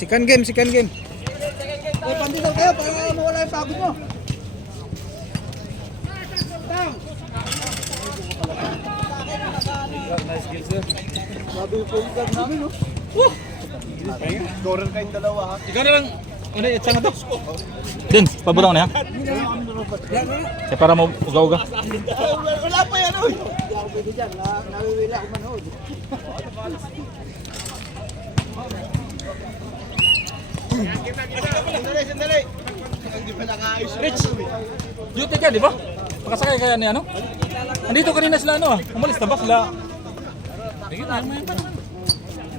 Second game, second game. Ay, pandito kayo para mawala yung pagod mo. Down. Nice kills sir. Sabi yung point guard namin, no? Scorer kayong dalawa ha. Ikaw na lang. Ano, itsa nga to? Din, paburaw na yan. Kaya para mo uga-uga. Wala pa yan, oy! Hindi ako pwede dyan. Nawiwila ako manood. Sandali. Hindi pa nakaayos. Rich, duty ka, di ba? Pakasakay kaya ni ano? Nandito kanina sila ano ah. Umalis na ba sila? Sige na, may pa naman.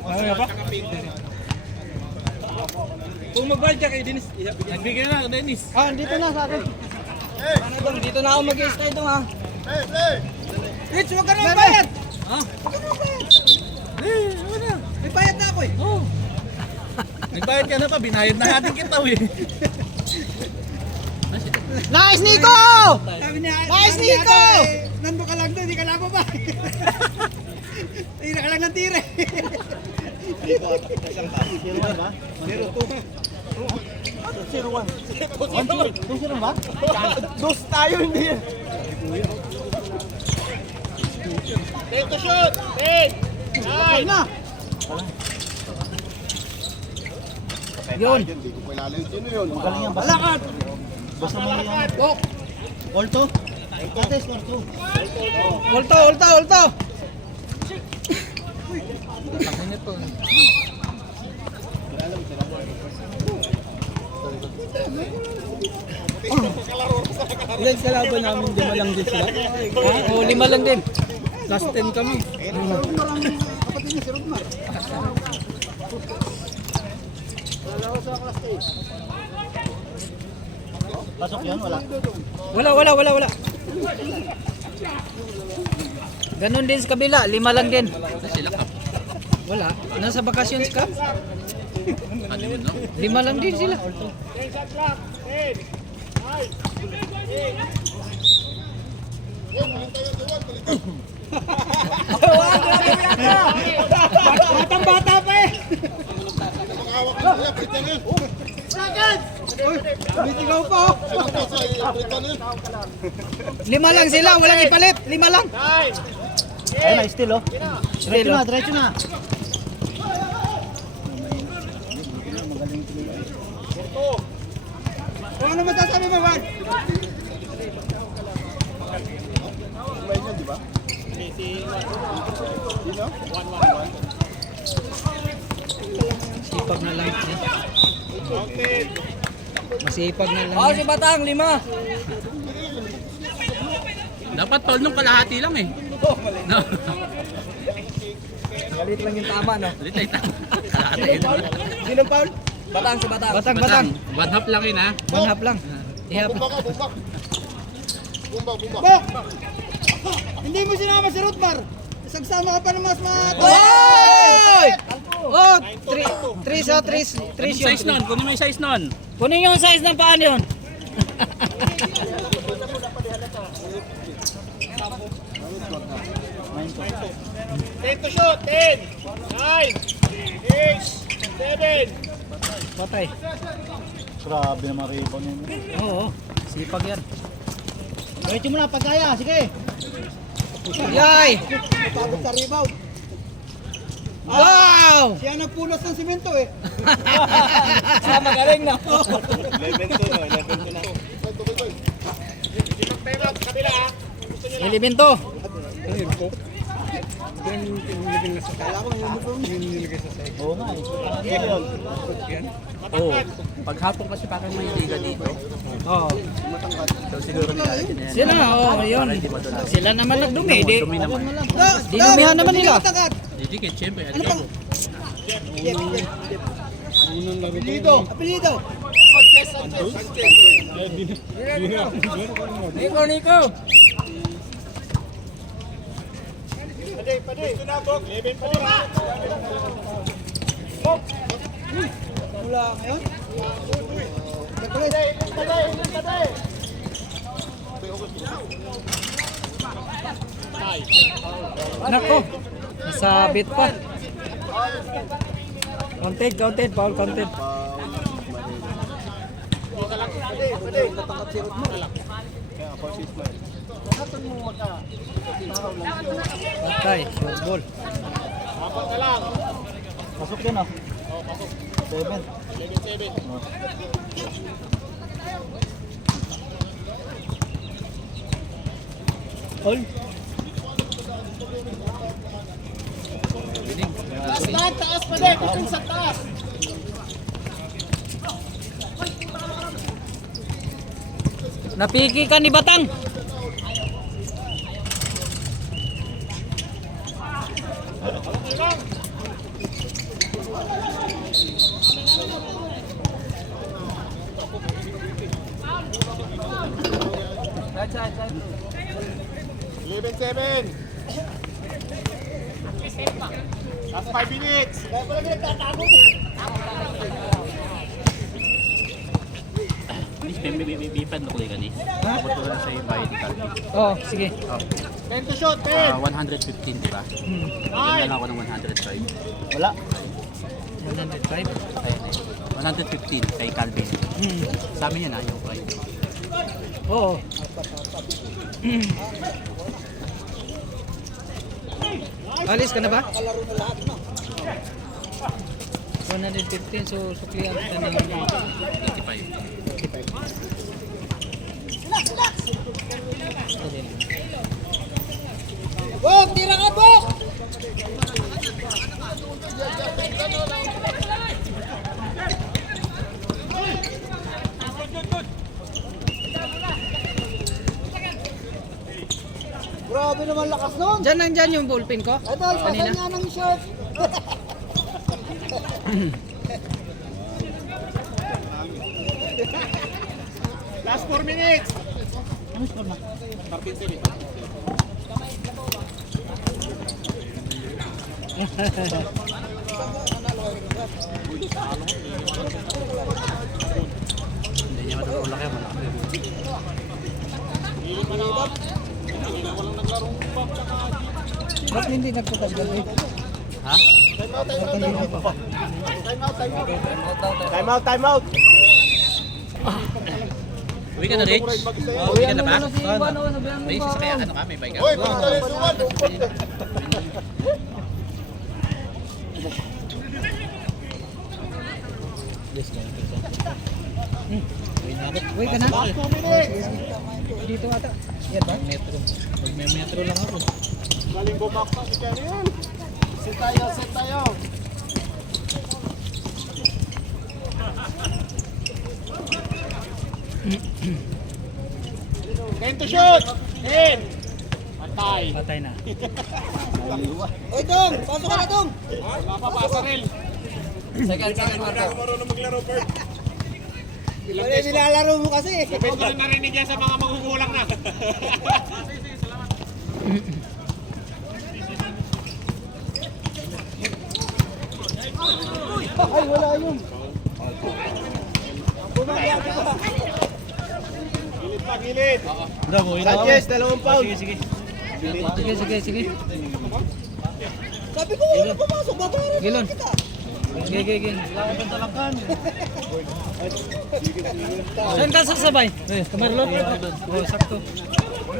Ano nga pa? Kung magbayad ka kay Dennis, nagbigay na Dennis. Ah, dito na sa akin. Dito na ako mag-i-stay ito, ha? Play! Rich, huwag ka naman bayad! Ha? Huwag ka naman bayad! Ano na? May bayad na ako eh. Oo. Nagbayad ka na pa, binayad na natin kita eh. Nice, Nico! Sabi niya, Nice, Nico! Nando ka lang doon, hindi ka lang ba? Tira ka lang ng tire. Sino ba? Dos tayo, hindi yan. Take to shoot! Take! Ay na! Yun. Hindi ko kilala yung sino yun. Magaling yan. Balakat! Basta mo yan. Oh! Olto? Kates, Olto. Olto! Ilan sa laban namin, 5 lang din sila. Oo, 5 lang din. Last 10 kami. Kapatid niya si Rodmar. Pasok yun, wala. Wala. Ganon din sa kabila, 5 lang din. Wala. Nasa vacations ka? 5 lang din sila. Batang-bata pa eh! Bitigaw pa oh! 5 lang sila, walang ipalit. 5 lang. Ayun na, still oh. Still, oh. Diretso na. Ano masasabi mo, Juan? Sipag na lang siya. Masipag na lang. Si Batang, 5. Dapat tol nung kalahati lang eh. Galit lang yung tama, no? Ulit ay kalahati. Sinong foul? Batang. Batang. 1 half lang yun ha. Manhap lang. Ihap. Bok! Hindi mo sinama si Rodmar. Sagsama ka pa ng mas Oy! Oh, 3 sa 3 Size nun, kunin mo yung size nun. Kunin yung size ng paan yun. Take to shoot! 10! 9! 8! 7! Patay. Grabe naman rebound yun. Oo. Sipag yan. Diretso mo na, pagkaya. Sige. Yay! Napagod sa rebound. Wow! Siya nagpulos ng simento eh. Magaling na. 11 na. Elemento. Oo nga eh. Oo. Paghapon kasi parang may liga dito. Oo. So siguro nila yan. Sila, yun. Sila naman nagdumi. Dumi naman. Dinumihan naman nila. Didikit, siyempre. Ano bang? Apelido. Apelido. Nico. Paday. Ito na, Bok. 11-4 ha. Wala ngayon. Paday. Nako. Nasabit pa. Counted, foul counted. Patay, short ball. Apat ka lang. Pasok yan ah. Oh, pasok. 7. 11-7. All. Taas, taas pa din. Ito sa taas. Napiki ka ni Batang. Seven. Last 5 minutes. Bipan ko ka ni. Kebetulan saya bayar di Calbee. Oh, sige. 10 to shoot, 10. 115 di ba? Bigyan lang ako ng 105. Wala. 105. Ay, 115 kay Calvin. Sa amin yan yung price. Oo. Alis ka na ba? 115, so suklihan ka ng 85. Bok, tira ka, Bok! Grabe naman lakas nun. Diyan nandyan yung ballpen ko. Ito, Kanina. nga ng short. Last 4 minutes. Hindi niya matutulak yan. Malaki. Ba't hindi nagputas ka? Ha? Time out. Uwi ka na, Rich? Uwi ka na ba? Rich, sasakyan ano ka? May bike ka? Hoy, pagkakas suwan. Uy ka na? Last 2 minutes. Dito ata. Yan ba? Metro. May metro lang ako. Galing bumakta si Kenny yan. Set tayo. Ten to shoot. 10. Patay. Patay na. Oy, Dong! Pasok ka na, Dong! Mapapasa rin. Second, Marco. Wala nilalaro mo kasi. Kapit ko rin narinig yan sa mga magugulang na. Ay, wala yun. Gilid pa, gilid. Bravo, Sanchez, 2 pound. Sige. Sabi ko, wala pumasok. Babaran Gilon. Sige. Saan ka sasabay? Kamarlot? Oh, sakto.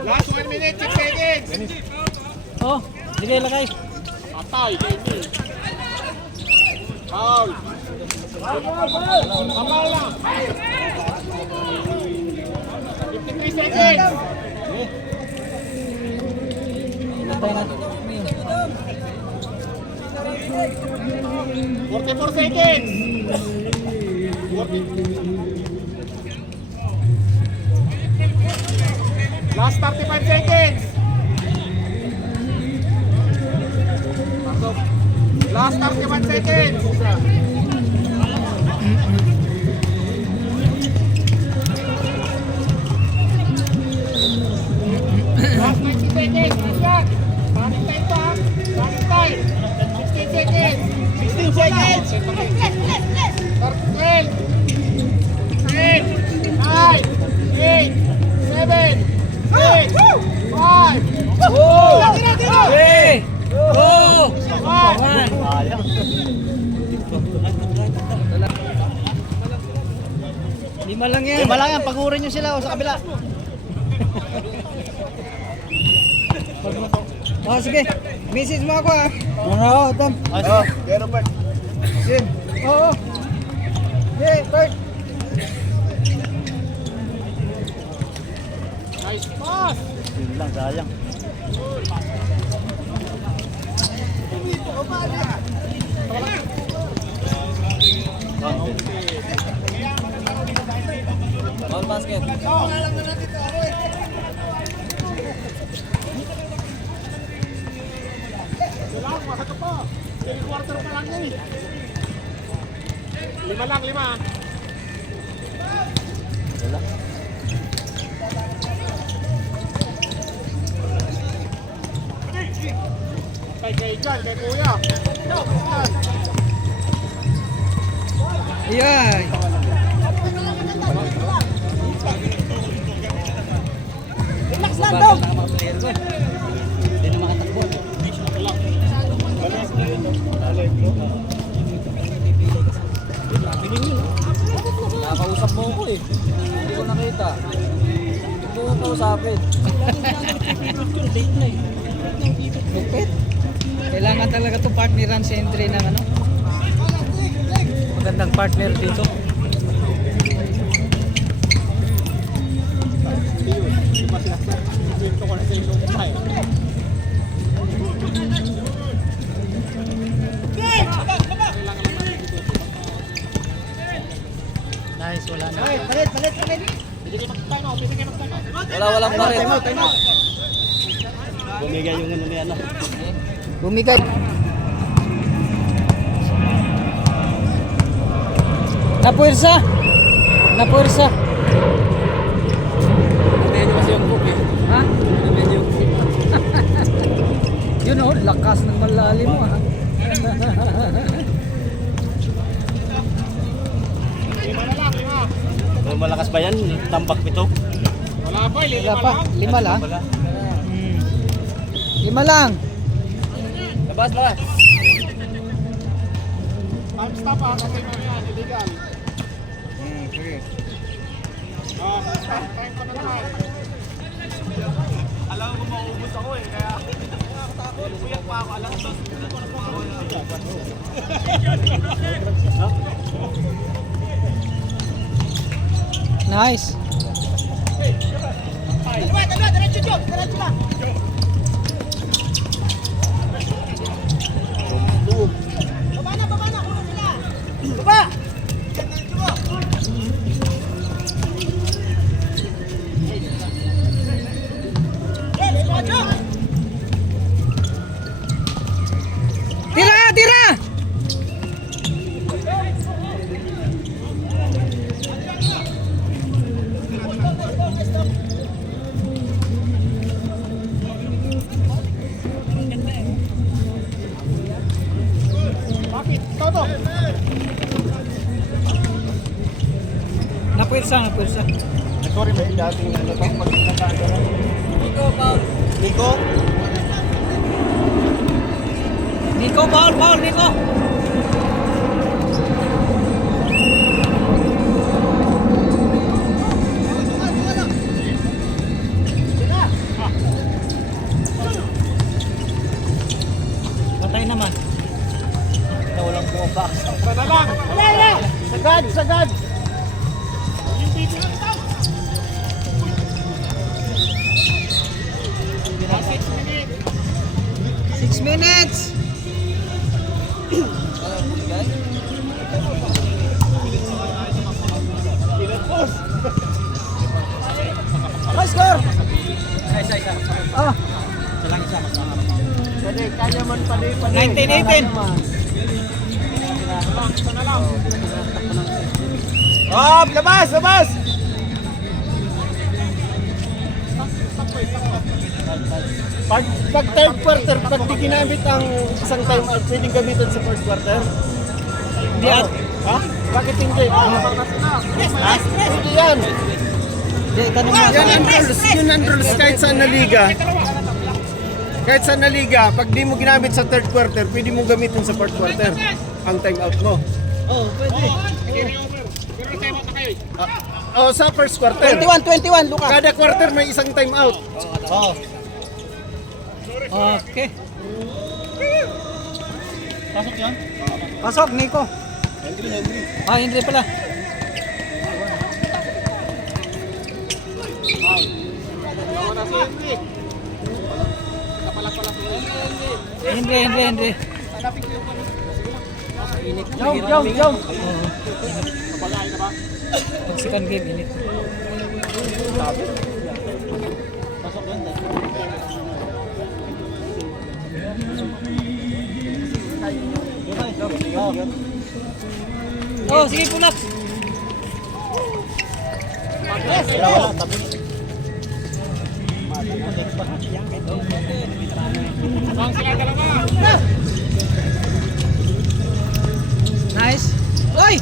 Last 1 minute, 6 seconds. Oh, sige, lakay. Patay, Kenny. Foul. Kapal lang. 53 seconds. Patay na. 44 seconds. 40. Last 35 seconds. Pasok. Last 31 seconds. Last 90 seconds. Shot. Running time pa. Running time. 16 seconds. 16 seconds. 12. 10. 9. 8. 7. 6. 5. Oh! 3! 2! 1! Sayang. Lima lang yan. Lima lang yan, pagurin nyo sila o sa kabila. Oh, sige. Message mo ako ah. Oo, Tom. Oh, Gero Bert. Sige. Oo. Sige, Bert. Nice pass. Yun lang, sayang. Ball basket. Lang, masaka pa. 3/4 pa lang yan. 5 lang, 5. Kay Jan, kay Kuya. Ayan. Relax lang daw. Hindi na makatakbo. Nakausap mo ko eh. Hindi ko nakita. Hindi ko kausapin. Lupit. Kailangan talaga to partneran si entry ng ano. Magandang partner dito. Nice, wala na. Palit. Walang parit. Time out. Bumigay yung ano niya, ano. Bumigay. Napuwersa. Napuwersa. Medyo kasi yung cook eh. Ha? Medyo yung cook. Yun oh, lakas ng malalim mo ha. Malakas ba yan? Tambak pito? Wala pa, Wala pa, 5 lang. Wala. 5 lang. Labas ba? Time stop ha, kasi yan, illegal. Sige. Time pa na naman. Alam ko maubos ako eh, kaya uyak pa ako, alam ko. Nice. Tira, tira. Bakit? Toto! Napuwersa, napuwersa. Sorry ba yung dating ano to? Pag nagkagano. Ikaw, Paul. Nico? Nico, Paul, Nico. Patay naman. Na walang bumaba. Sana lang! Sagad! Yung dito lang daw! 6 minutes! 6 minutes. High score! Isa. Ah, Pwede, kaya man pala. 19-18. Sana lang! Oh, labas! Pag third quarter, pag di ginamit ang isang time out, pwedeng gamitin sa first quarter? Hindi at. Ha? Bakit hindi? Pwede yan. Hindi, tanong mo. Yun ang rules kahit saan na liga. Kahit saan na liga, pag di mo ginamit sa third quarter, pwede mo gamitin sa fourth quarter ang time out mo. Oo, pwede. Carry over! Pero time out na kayo eh! Sa first quarter. 21, Lucas. Kada quarter may isang time out. Oh. Okay. Pasok, Nico. Henry pala. Henry. Jom. Second game, init. Oh, sige pulak. Nice. Oi!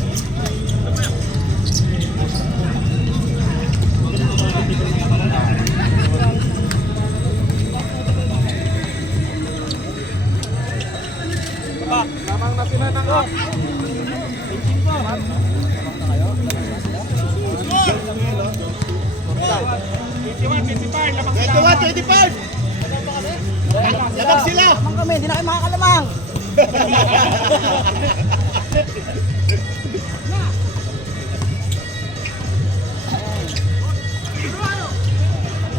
Labag sila! Lamang kami, hindi na kayo makakalamang.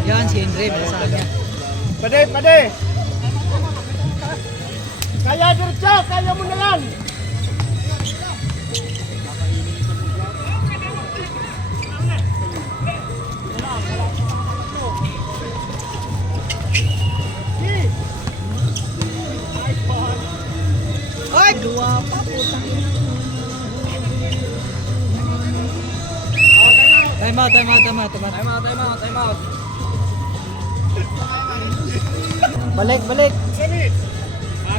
Yan si Henry, bilisan niya. Pade! Kaya diretso! Kaya mo na lang! Ay! Dua pa putang ina. Time out. Time out. Balik.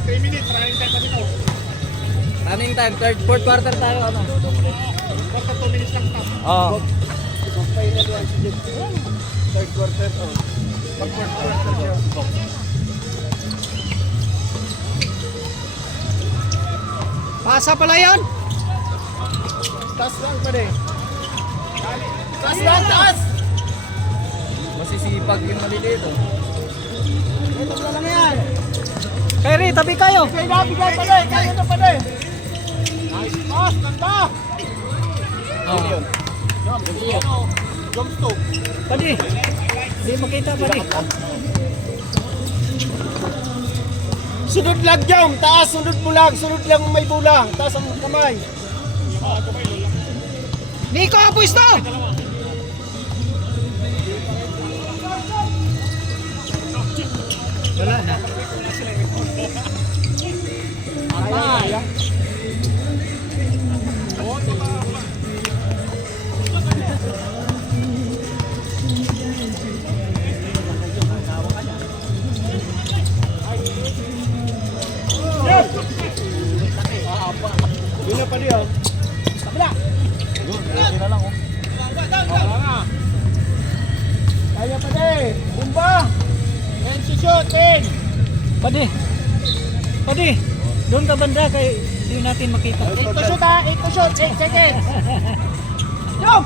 3 minutes, running time pa dito. Running time, fourth quarter tayo. Ano? Basta 2 minutes lang stop. Oh. Third quarter, Pag-fourth quarter siya. Pasa pala 'yon. Taas lang pade. Taas! Masisipag yung maliliit. Ito pala lang yan. Kyrie, tabi kayo. Bigay pade! Kaya na pade! Nice pass! Ganda! Jump stop. Padi. Hindi makita padi. Sunod lang jump! Taas! Sunod bulag! Sunod lang may bulang! Taas ang kamay! Nico, pwesto! Wala na. Yun na pade oh. Kaya pade! Bumba! Yan si shooting! Padi. Doon ka banda kay hindi natin makita. 8 to shoot ha! 8 to shoot! 8 seconds! Jump!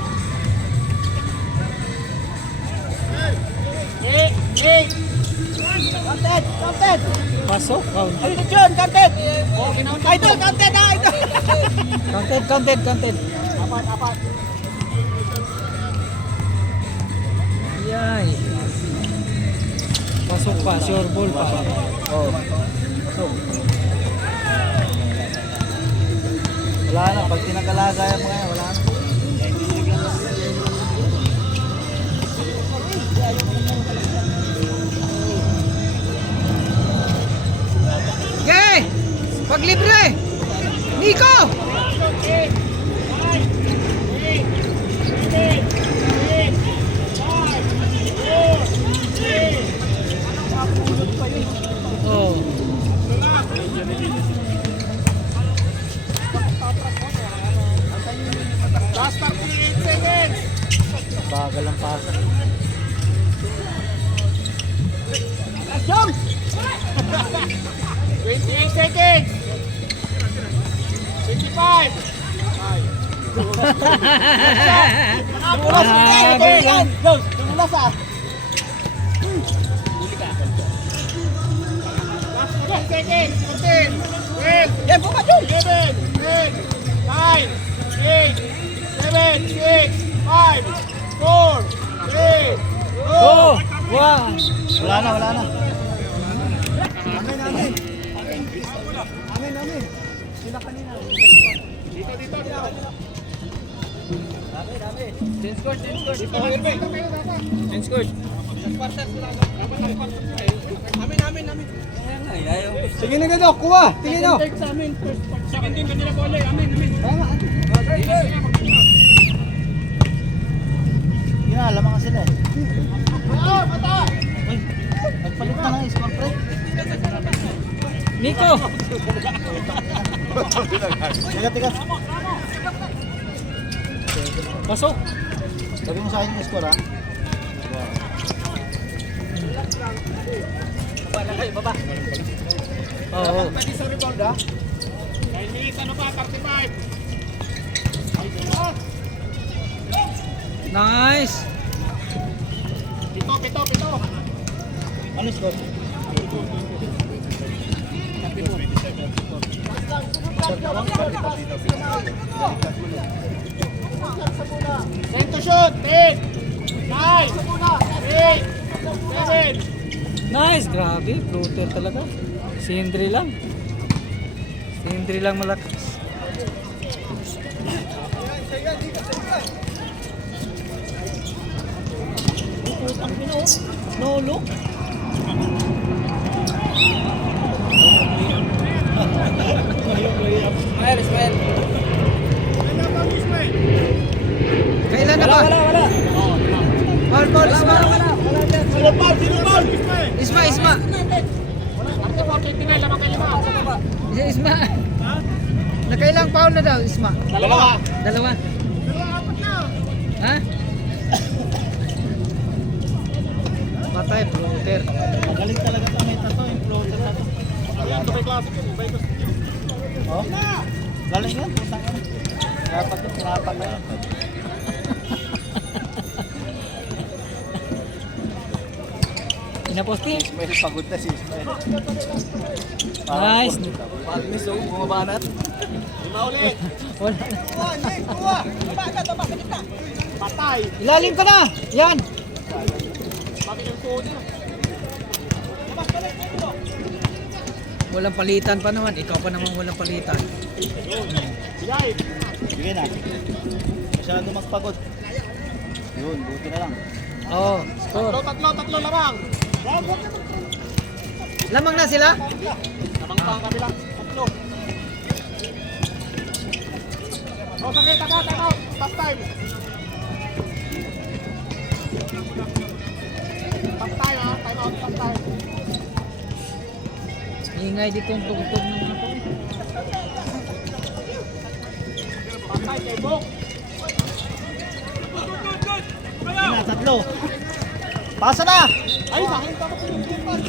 8! Counted! Pasok. Counted yun! Counted! Idol! Counted ha! Idol! Counted. Apat! Yay. Pasok pa, sure ball pa. Oh. Pasok. Wala na, pag tinagalagaya mo ngayon, wala na. Okay! Paglibre! Nico! Oh. Last 38 seconds! Bagal ang pasa. Jump! 28 seconds! 25! Dumulas ah. Last 10 seconds. 14, 12, 11, 10, 9, 8, 7, 6, 5, 4, 3, 2, Oh! Wow! Wala na. Change court. Sige na gado, kuha. Tingin nyo. Ginala mga sila eh. Nagpalit na ng score pre. Nico! Tiga. Pasok! Sabi mo sa akin yung score ha. Oo. Pwede sa rebound ha. Chinese, ano pa? 35. Nice! Pito. Ano yung score? Time to shoot. 10, 9, 8, 7. Nice! Grabe, floater talaga. Sindri lang. Sindri lang malakas. No look. Kailan na ba? Wala. Ball, Isma. Isma. Arte 429 lamang kayo ba? Isma. Nakailang foul na daw, Isma? Dalawa. Ha? Patay, floater. Magaling talaga sa meta to, yung floater na to. Oh? Galing yan, putang yan. Dapat yung pinapak na yan. Pinaposti. Ismail, pagod na si Ismail. Nice. Pagnis, bumabanat. Patay. Ilalim ka na. Yan. Bakit yung code? Walang palitan pa naman. Ikaw pa naman walang palitan. Bigay. Sige na. Masyado magpagod. Yun, buti na lang. Oo. Score. Tatlo lamang. Lamang na sila? Lamang pa ang kabilang. Tatlo. O, sakit. Time out. Stop time. Stop time ha. Time out. Stop time. Ingay dito yung tugtog ng mga po. Patay kay Bok. Sige na, tatlo. Pasa na! Ay, sakin ka pa pinagpupan.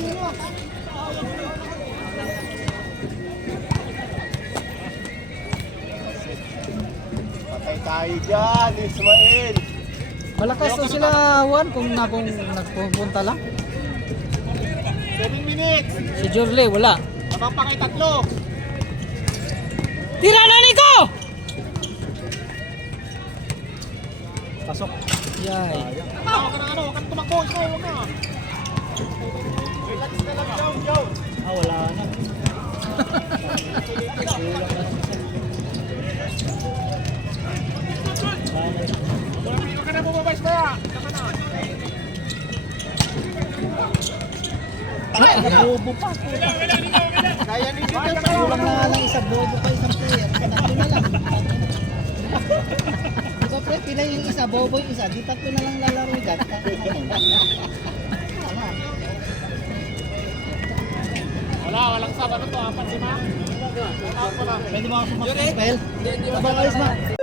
Patay tayo dyan, Ismael. Malakas to sila, Juan, kung nagpupunta lang. 7 minutes. Si Jorle, wala. Lamang pa kay tatlo. Tira na, Nico! Pasok. Yay. Huwag ka na huwag ka na tumakbo. Ismael, huwag na. Relax na lang, Joe. Ah, wala na. Huwag ka na bumaba, Ismael. Saka na. Bobo pa. Kaya ninyo Bakit na ka na? Kulang na lang isa, bobo pa isang player. Tatlo na lang. Diba pre, pila yung isa, bobo yung isa. Di tatlo na lang lalaro dyan. Walang sabat na to. 4-5. Out ko lang. Pwede mo ako sumakot, Ismael? Baka ayos na.